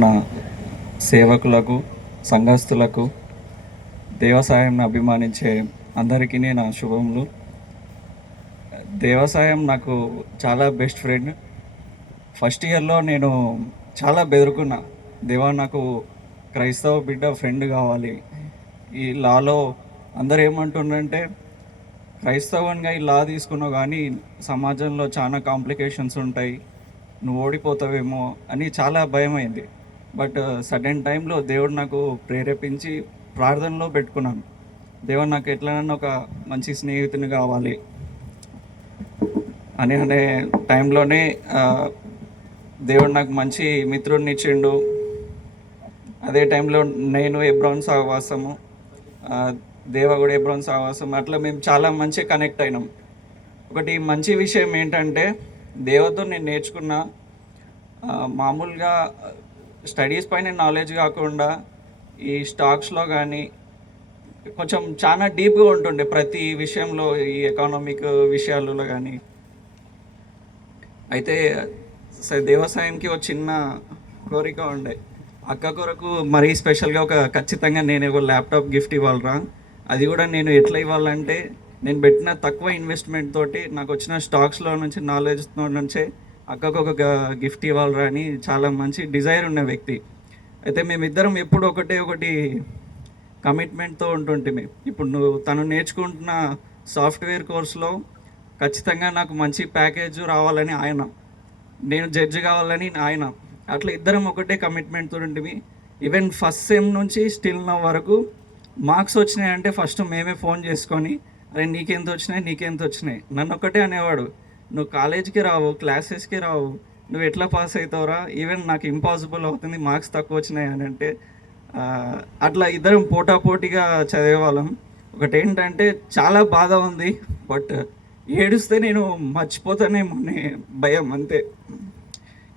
ఉన్న సేవకులకు సంఘస్థులకు దేవసాయంను అభిమానించే అందరికీ నా శుభములు. దేవసాయం నాకు చాలా బెస్ట్ ఫ్రెండ్ ఫస్ట్ ఇయర్లో నేను చాలా బెదురుకున్నా. దేవా నాకు క్రైస్తవ బిడ్డ ఫ్రెండ్ కావాలి. ఈ లాలో అందరు ఏమంటుండంటే క్రైస్తవంగా ఈ లా తీసుకున్నావు కానీ సమాజంలో చాలా కాంప్లికేషన్స్ ఉంటాయి. నువ్వు ఓడిపోతావేమో అని చాలా భయమైంది. బట్ uh, సడన్ టైంలో దేవుడు నాకు ప్రేరేపించి ప్రార్థనలో పెట్టుకున్నాను. దేవుడు నాకు ఎట్లనన్నా ఒక మంచి స్నేహితుని కావాలి అని అనే టైంలోనే uh, దేవుడు నాకు మంచి మిత్రుడిని ఇచ్చిండు. అదే టైంలో నేను ఎబ్రాన్ సహవాసము uh, దేవ కూడా ఎబ్రాన్ సహవాసం అట్లా మేము చాలా మంచి కనెక్ట్ అయినాం. ఒకటి మంచి విషయం ఏంటంటే దేవతో నేను నేర్చుకున్న మామూలుగా స్టడీస్ పైన నాలెడ్జ్ కాకుండా ఈ స్టాక్స్లో కానీ కొంచెం చాలా డీప్గా ఉంటుండే ప్రతి విషయంలో ఈ ఎకానమిక్ విషయాలలో కానీ అయితే దేవసాయంకి ఒక చిన్న కోరిక ఉండే. అక్క కొరకు మరీ స్పెషల్గా ఒక ఖచ్చితంగా నేను ఒక ల్యాప్టాప్ గిఫ్ట్ ఇవ్వాలరా. అది కూడా నేను ఎట్లా ఇవ్వాలంటే నేను పెట్టిన తక్కువ ఇన్వెస్ట్మెంట్ తోటి నాకు వచ్చిన స్టాక్స్లో నుంచి నాలెడ్జ్ నుంచే అక్కకు ఒక గ- గిఫ్ట్ ఇవ్వాలరా అని చాలా మంచి డిజైర్ ఉన్న వ్యక్తి. అయితే మేమిద్దరం ఎప్పుడు ఒకటే ఒకటి కమిట్మెంట్తో ఉంటుంటిమి. ఇప్పుడు నువ్వు తను నేర్చుకుంటున్న సాఫ్ట్వేర్ కోర్స్లో ఖచ్చితంగా నాకు మంచి ప్యాకేజ్ రావాలని ఆయన. నేను జడ్జి కావాలని ఆయన. అట్లా ఇద్దరం ఒకటే కమిట్మెంట్తో ఉంటుంది ఈవెన్ ఫస్ట్ సెమ్ నుంచి స్టిల్ నా వరకు మార్క్స్ వచ్చినాయి అంటే ఫస్ట్ మేమే ఫోన్ చేసుకొని అరే నీకెంత వచ్చినాయి నీకెంత వచ్చినాయి? నన్ను ఒకటే అనేవాడు. నువ్వు కాలేజ్కి రావు క్లాసెస్కి రావు నువ్వు ఎట్లా పాస్ అవుతావురా ఈవెన్ నాకు ఇంపాసిబుల్ అవుతుంది మార్క్స్ తక్కువ వచ్చినాయి అని అంటే అట్లా ఇద్దరం పోటాపోటీగా చదివేవాళ్ళం. ఒకటి ఏంటంటే చాలా బాధ ఉంది బట్ ఏడుస్తే నేను మర్చిపోతానేమో అనే భయం అంతే.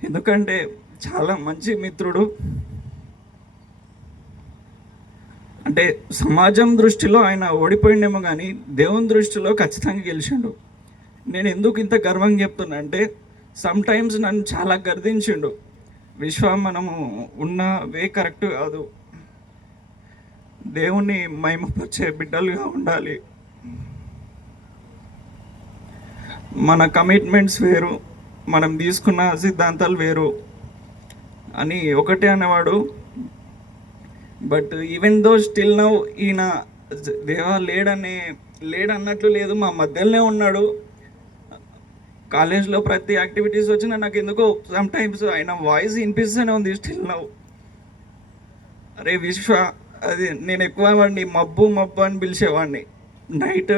ఎందుకంటే చాలా మంచి మిత్రుడు. అంటే సమాజం దృష్టిలో ఆయన ఓడిపోయిండేమో కానీ దేవుని దృష్టిలో ఖచ్చితంగా గెలిచిండు. నేను ఎందుకు ఇంత గర్వంగా చెప్తున్నా అంటే సమ్టైమ్స్ నన్ను చాలా గర్దించిండు. విశ్వ మనము ఉన్న వే కరెక్ట్ కాదు. దేవుణ్ణి మహిమపరిచే బిడ్డలుగా ఉండాలి. మన కమిట్మెంట్స్ వేరు మనం తీసుకున్న సిద్ధాంతాలు వేరు అని ఒకటే అనేవాడు. But even though still now ఈయన దేవా లేడనే లేడన్నట్లు లేదు మా మధ్యలోనే ఉన్నాడు. కాలేజ్లో ప్రతి యాక్టివిటీస్ వచ్చినా నాకు ఎందుకో సమ్ టైమ్స్ ఆయన వాయిస్ వినిపిస్తూనే ఉంది స్టిల్ నవ్వు అరే విశ్వ అది నేను ఎక్కువ వాడిని మబ్బు మబ్బు అని పిలిచేవాడిని. Night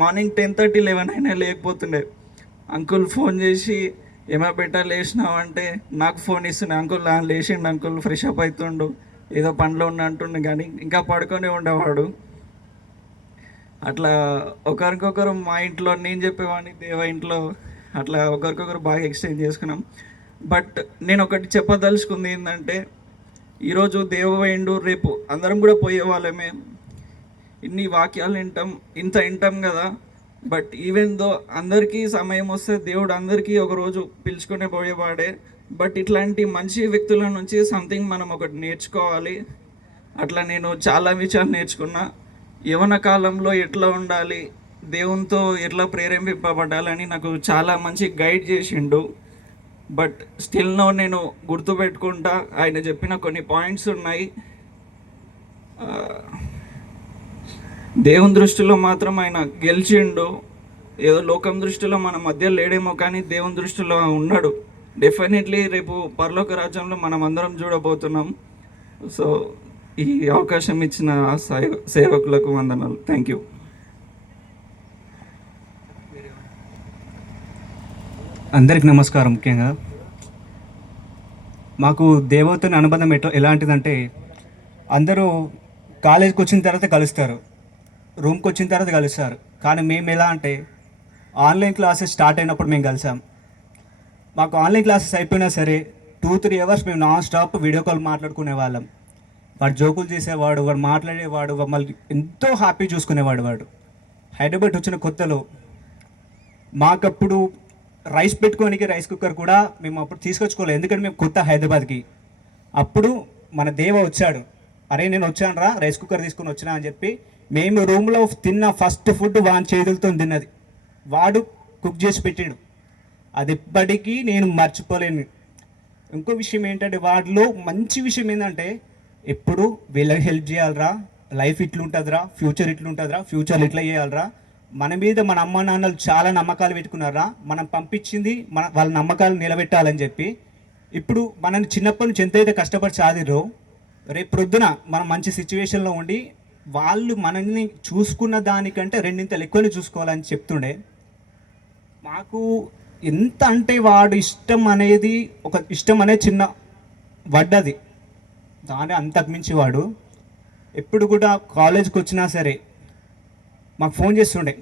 morning ten thirty eleven అయినా లేకపోతుండే. అంకుల్ ఫోన్ చేసి ఏమో బెటర్ లేచినావు? అంటే నాకు ఫోన్ ఇస్తుండే అంకుల్ లేచిండు అంకుల్ ఫ్రెష్ అప్ అవుతుండు ఏదో పనిలో ఉన్న అంటుండే. కానీ ఇంకా పడుకొని ఉండేవాడు. అట్లా ఒకరికొకరు మా ఇంట్లో నేను చెప్పేవాడిని దేవ ఇంట్లో అట్లా ఒకరికొకరు బాగా ఎక్స్చేంజ్ చేసుకున్నాం. బట్ నేను ఒకటి చెప్పదలుచుకుంది ఏంటంటే ఈరోజు దేవవేండు రేపు అందరం కూడా పోయే వాళ్ళమే ఇన్ని వాక్యాలు వింటాం ఇంత వింటాం కదా. బట్ ఈవెన్ దో అందరికీ సమయం వస్తే దేవుడు అందరికీ ఒకరోజు పిలుచుకునే పోయేవాడే. బట్ ఇట్లాంటి మంచి వ్యక్తుల నుంచి సంథింగ్ మనం ఒకటి నేర్చుకోవాలి. అట్లా నేను చాలా విషయాలు నేర్చుకున్నా. యవన కాలంలో ఎట్లా ఉండాలి? దేవునితో ఎట్లా ప్రేరేపింపబడాలని నాకు చాలా మంచి గైడ్ చేసిండు. బట్ స్టిల్ నో నేను గుర్తుపెట్టుకుంటా ఆయన చెప్పిన కొన్ని పాయింట్స్ ఉన్నాయి. దేవుని దృష్టిలో మాత్రం ఆయన గెలిచిండు. ఏదో లోకం దృష్టిలో మన మధ్య లేడేమో కానీ దేవుని దృష్టిలో ఉన్నాడు. డెఫినెట్లీ రేపు పరలోక రాజ్యంలో మనం అందరం చూడబోతున్నాం. సో ఈ అవకాశం ఇచ్చిన సేవకులకు వందనాలు. థ్యాంక్ యూ అందరికి నమస్కారం ముఖ్యంగా. మాకు దేవతని అనుబంధం ఎట్లా ఎలాంటిదంటే అందరూ కాలేజీకి వచ్చిన తర్వాత కలుస్తారు. రూమ్కి వచ్చిన తర్వాత కలుస్తారు. కానీ మేము ఎలా అంటే ఆన్లైన్ క్లాసెస్ స్టార్ట్ అయినప్పుడు మేము కలిసాం. మాకు ఆన్లైన్ క్లాసెస్ అయిపోయినా సరే టూ త్రీ అవర్స్ మేము నాన్ స్టాప్ వీడియో కాల్ మాట్లాడుకునే వాళ్ళం. వాడు జోకులు చేసేవాడు వాడు మాట్లాడేవాడు మమ్మల్ని ఎంతో హ్యాపీ చూసుకునేవాడు వాడు. హైదరాబాద్ వచ్చిన కొత్తలో మాకప్పుడు రైస్ పెట్టుకోనికి రైస్ కుక్కర్ కూడా మేము అప్పుడు తీసుకొచ్చుకోలేదు. ఎందుకంటే మేము కొత్త హైదరాబాద్కి. అప్పుడు మన దేవ వచ్చాడు. అరే నేను వచ్చాను రా రైస్ కుక్కర్ తీసుకుని వచ్చినా అని చెప్పి మేము రూమ్లో తిన్న ఫస్ట్ ఫుడ్ వాని చేతులతో తిన్నది. వాడు కుక్ చేసి పెట్టాడు. అది ఎప్పటికీ నేను మర్చిపోలేను. ఇంకో విషయం ఏంటంటే వాటిలో మంచి విషయం ఏంటంటే ఎప్పుడు వీళ్ళకి హెల్ప్ చేయాలరా? లైఫ్ ఇట్లుంటుందిరా? ఫ్యూచర్ ఇట్లుంటుందిరా? ఫ్యూచర్ ఇట్లా చేయాలరా? మన మీద మన అమ్మ నాన్నలు చాలా నమ్మకాలు పెట్టుకున్నారా మనం పంపించింది మన వాళ్ళ నమ్మకాలు నిలబెట్టాలని చెప్పి. ఇప్పుడు మనని చిన్నప్పటి నుంచి ఎంతైతే కష్టపడి సాదిరో రేపు ప్రొద్దున మనం మంచి సిచ్యువేషన్లో ఉండి వాళ్ళు మనల్ని చూసుకున్న దానికంటే రెండింతలు ఎక్కువనే చూసుకోవాలని చెప్తుండే. మాకు ఎంత అంటే వాడు ఇష్టం అనేది ఒక ఇష్టం అనేది చిన్న వడ్డది దాని అంతకుమించి వాడు ఎప్పుడు కూడా కాలేజ్కి వచ్చినా సరే మాకు ఫోన్ చేస్తుండే.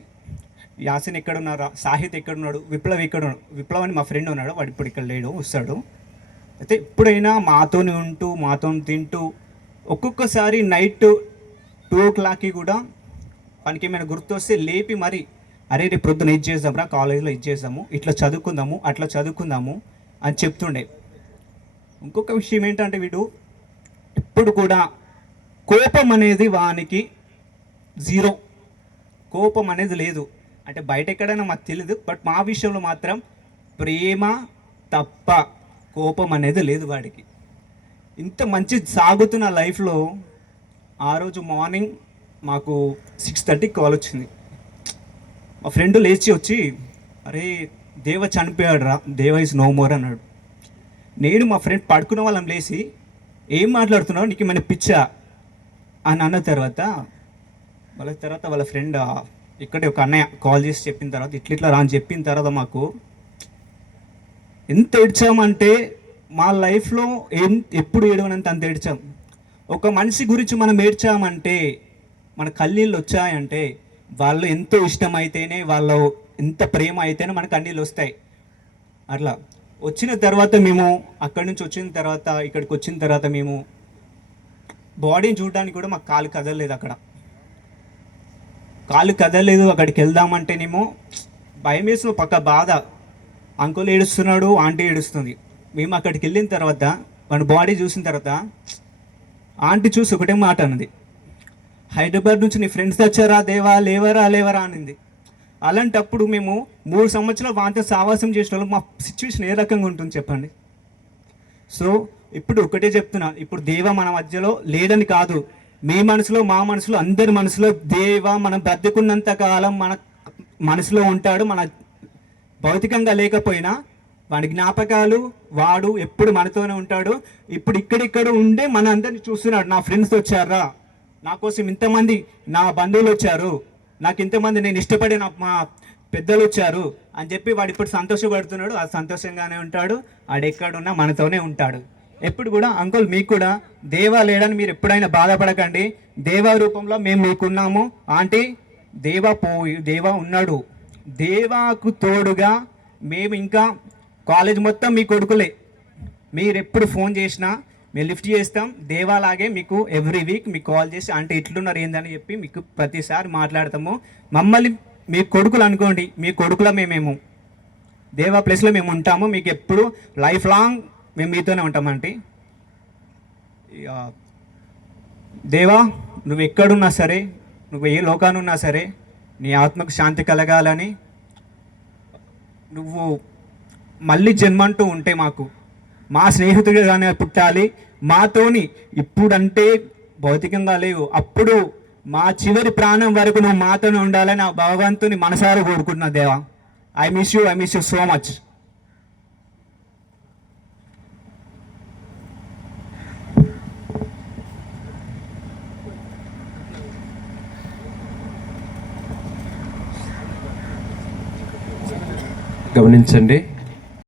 యాసిన్ ఎక్కడున్నారా? సాహిత్ ఎక్కడున్నాడు? విప్లవ్ ఎక్కడ విప్లవ్ అని మా ఫ్రెండ్ ఉన్నాడు. వాడు ఇప్పుడు ఇక్కడ లేడు వస్తాడు. అయితే ఎప్పుడైనా మాతోని ఉంటూ మాతో తింటూ ఒక్కొక్కసారి నైట్ టూ ఓ క్లాక్కి కూడా మనకి ఏమైనా గుర్తొస్తే లేపి మరి అరే రేపు ప్రొద్దున ఇది చేద్దాంరా కాలేజీలో ఇది చేద్దాము ఇట్లా చదువుకుందాము అట్లా చదువుకుందాము అని చెప్తుండే. ఇంకొక విషయం ఏంటంటే వీడు ఎప్పుడు కూడా కోపం అనేది వానికి జీరో. కోపం అనేది లేదు. అంటే బయట ఎక్కడైనా మాకు తెలియదు బట్ మా విషయంలో మాత్రం ప్రేమ తప్ప కోపం అనేది లేదు వాడికి. ఇంత మంచి సాగుతున్న లైఫ్లో ఆ రోజు మార్నింగ్ మాకు సిక్స్ థర్టీకి కాల్ వచ్చింది. మా ఫ్రెండ్ లేచి వచ్చి అరే దేవ చనిపోయాడు రా దేవ ఇస్ నో మోర్ అన్నాడు. నేను మా ఫ్రెండ్ పడుకున్న వాళ్ళం లేచి ఏం మాట్లాడుతున్నావు? నీకు ఏమైనా పిచ్చా? అని అన్న తర్వాత వాళ్ళ తర్వాత వాళ్ళ ఫ్రెండ్ ఇక్కడే ఒక అన్నయ్య కాల్ చేసి చెప్పిన తర్వాత ఇట్ల ఇట్లా రా అని చెప్పిన తర్వాత మాకు ఎంత ఏడ్చామంటే మా లైఫ్లో ఏం ఎప్పుడు ఏడవనంత అంత ఏడ్చాం. ఒక మనిషి గురించి మనం ఏడ్చామంటే మన కన్నీళ్ళు వచ్చాయంటే వాళ్ళు ఎంతో ఇష్టమైతేనే వాళ్ళ ఎంత ప్రేమ అయితేనే మన కన్నీళ్ళు వస్తాయి. అట్లా. వచ్చిన తర్వాత మేము అక్కడి నుంచి వచ్చిన తర్వాత ఇక్కడికి వచ్చిన తర్వాత మేము బాడీని చూడడానికి కూడా మాకు కాలు కదలలేదు అక్కడ. కాలు కదలలేదు అక్కడికి వెళ్దామంటేనేమో భయం వేసిన పక్క బాధ. అంకుల్ ఏడుస్తున్నాడు ఆంటీ ఏడుస్తుంది. మేము అక్కడికి వెళ్ళిన తర్వాత మన బాడీ చూసిన తర్వాత ఆంటీ చూసి ఒకటే మాట అన్నది. హైదరాబాద్ నుంచి నీ ఫ్రెండ్స్ వచ్చారా దేవా లేవరా లేవరా అనింది. అలాంటప్పుడు మేము మూడు సంవత్సరాలు వాంతో సావాసం చేసిన వాళ్ళు మా సిచ్యువేషన్ ఏ రకంగా ఉంటుంది చెప్పండి? సో ఇప్పుడు ఒకటే చెప్తున్నా. ఇప్పుడు దేవ మన మధ్యలో లేదని కాదు. మీ మనసులో మా మనసులో అందరి మనసులో దేవ మనం బ్రతికున్నంత కాలం మన మనసులో ఉంటాడు. మన భౌతికంగా లేకపోయినా వాడి జ్ఞాపకాలు వాడు ఎప్పుడు మనతోనే ఉంటాడు. ఇప్పుడు ఇక్కడిక్కడ ఉండే మన అందరిని చూస్తున్నాడు. నా ఫ్రెండ్స్ వచ్చారా? నా కోసం ఇంతమంది నా బంధువులు వచ్చారు. నాకు ఇంతమంది నేను ఇష్టపడిన మా పెద్దలు వచ్చారు అని చెప్పి వాడు ఇప్పుడు సంతోషపడుతున్నాడు. ఆ సంతోషంగానే ఉంటాడు. ఆడు ఎక్కడున్నా మనతోనే ఉంటాడు. ఎప్పుడు కూడా అంకుల్ మీకు కూడా దేవా లేడని మీరు ఎప్పుడైనా బాధపడకండి. దేవా రూపంలో మేము మీకున్నాము. ఆంటీ దేవా పోయి దేవా ఉన్నాడు. దేవాకు తోడుగా మేము ఇంకా కాలేజ్ మొత్తం మీ కొడుకులే. మీరు ఎప్పుడు ఫోన్ చేసినా మేము లిఫ్ట్ చేస్తాం. దేవాలాగే మీకు ఎవ్రీ వీక్ మీకు కాల్ చేసి అంటే ఇట్లున్నారు ఏందని చెప్పి మీకు ప్రతిసారి మాట్లాడతాము. మమ్మల్ని మీ కొడుకులు అనుకోండి. మీ కొడుకుల మేమేము? దేవా ప్లేస్లో మేము ఉంటాము. మీకు ఎప్పుడు లైఫ్ లాంగ్ మేము మీతోనే ఉంటామండి దేవా నువ్వు ఎక్కడున్నా సరే నువ్వు ఏ లోకానున్నా సరే నీ ఆత్మకు శాంతి కలగాలని నువ్వు మళ్ళీ జన్మంటూ ఉంటే మాకు మా స్నేహితుడిగానే పుట్టాలి మాతోని ఇప్పుడంటే భౌతికంగా లేవు. అప్పుడు మా చివరి ప్రాణం వరకు నువ్వు మాతోనే ఉండాలని ఆ భగవంతుని మనసారా కోరుకుంటున్నా దేవా. I miss you I miss you so much గమనించండి.